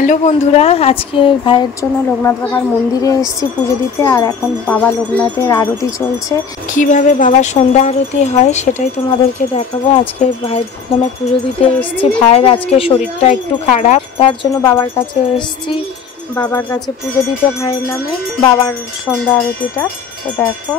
Hello বন্ধুরা, আজকে ভাইয়ের জন্য লোকনাথ বাবার মন্দিরে এসেছি পুজো দিতে। আর এখন বাবা লোকনাথের আরতি চলছে। কিভাবে বাবার সন্ধ্যা আরতি হয় সেটাই তোমাদেরকে দেখাবো। আজকে ভাইয়ের নামে পুজো দিতে এসেছি। ভাইয়ের আজকে শরীরটা একটু খারাপ, তার জন্য বাবার কাছে এসেছি, বাবার কাছে পুজো দিতে ভাইয়ের নামে বাবার সন্ধ্যা আরতিটা। তো দেখো,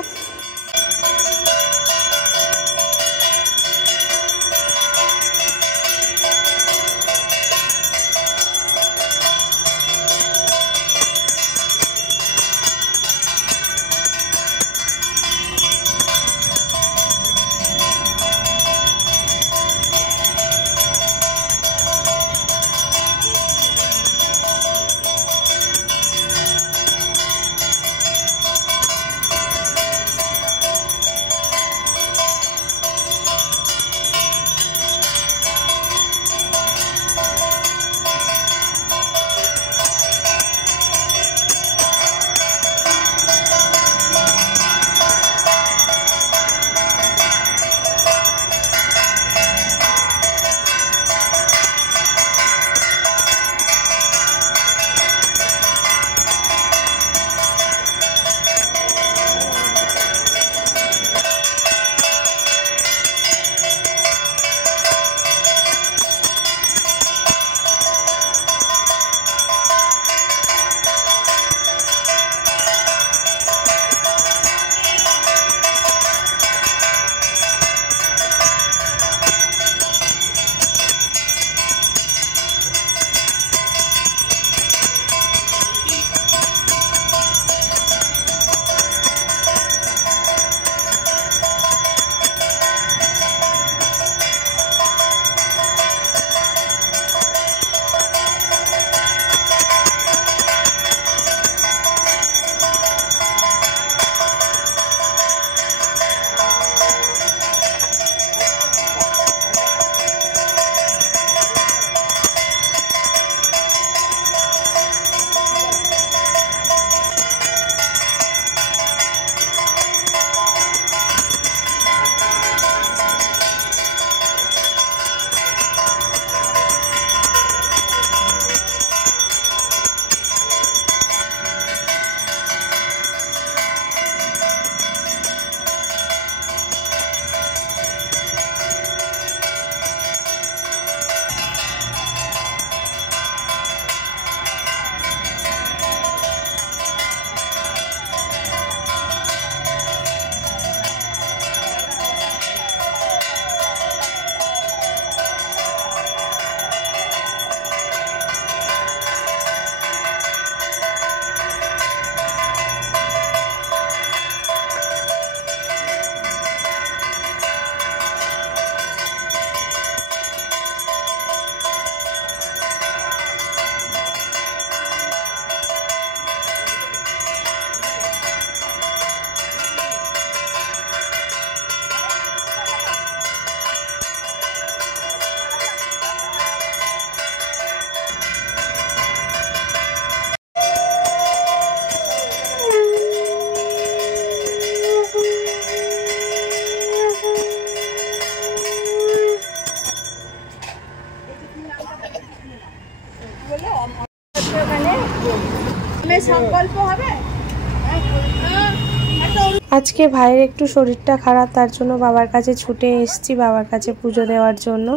আজকে ভাইয়ের একটু শরীরটা খারাপ, তার জন্য বাবার কাছে ছুটে এসেছি বাবার কাছে পুজো দেওয়ার জন্য।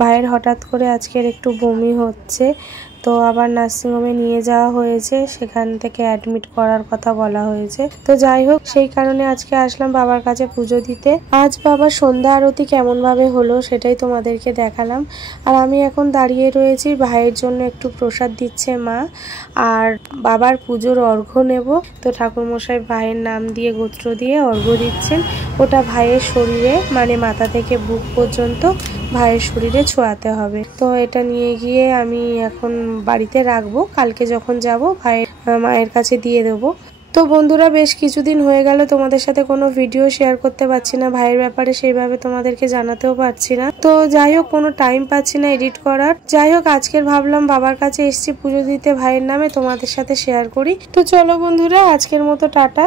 ভাইয়ের হঠাৎ করে আজকের একটু বমি হচ্ছে, তো আবার নার্সিংহোমে নিয়ে যাওয়া হয়েছে, সেখান থেকে অ্যাডমিট করার কথা বলা হয়েছে। তো যাই হোক, সেই কারণে আজকে আসলাম বাবার কাছে পুজো দিতে। আজ বাবার সন্ধ্যা আরতি কেমন ভাবে হলো সেটাই তোমাদেরকে দেখালাম। আর আমি এখন দাঁড়িয়ে রয়েছি, ভাইয়ের জন্য একটু প্রসাদ দিচ্ছে মা, আর বাবার পুজোর অর্ঘ্য নেব। তো ঠাকুরমশাই ভাইয়ের নাম দিয়ে গোত্র দিয়ে অর্ঘ্য দিচ্ছেন। ওটা ভাইয়ের শরীরে, মানে মাথা থেকে বুক পর্যন্ত ভাইয়ের শরীরে ছোঁয়াতে হবে। তো এটা নিয়ে গিয়ে আমি এখন বাড়িতে রাখবো, কালকে যখন যাব মায়ের কাছে দিয়ে দেবো। তো বন্ধুরা, বেশ কিছুদিন হয়ে গেল তোমাদের সাথে কোনো ভিডিও শেয়ার করতে পারছি না, ভাইয়ের ব্যাপারে সেইভাবে তোমাদেরকে জানাতেও পারছি না। তো যাই হোক, কোনো টাইম পাচ্ছি না এডিট করার। যাই হোক, আজকের ভাবলাম বাবার কাছে এসেছি পুজো দিতে ভাইয়ের নামে, তোমাদের সাথে শেয়ার করি। তো চলো বন্ধুরা, আজকের মতো টাটা।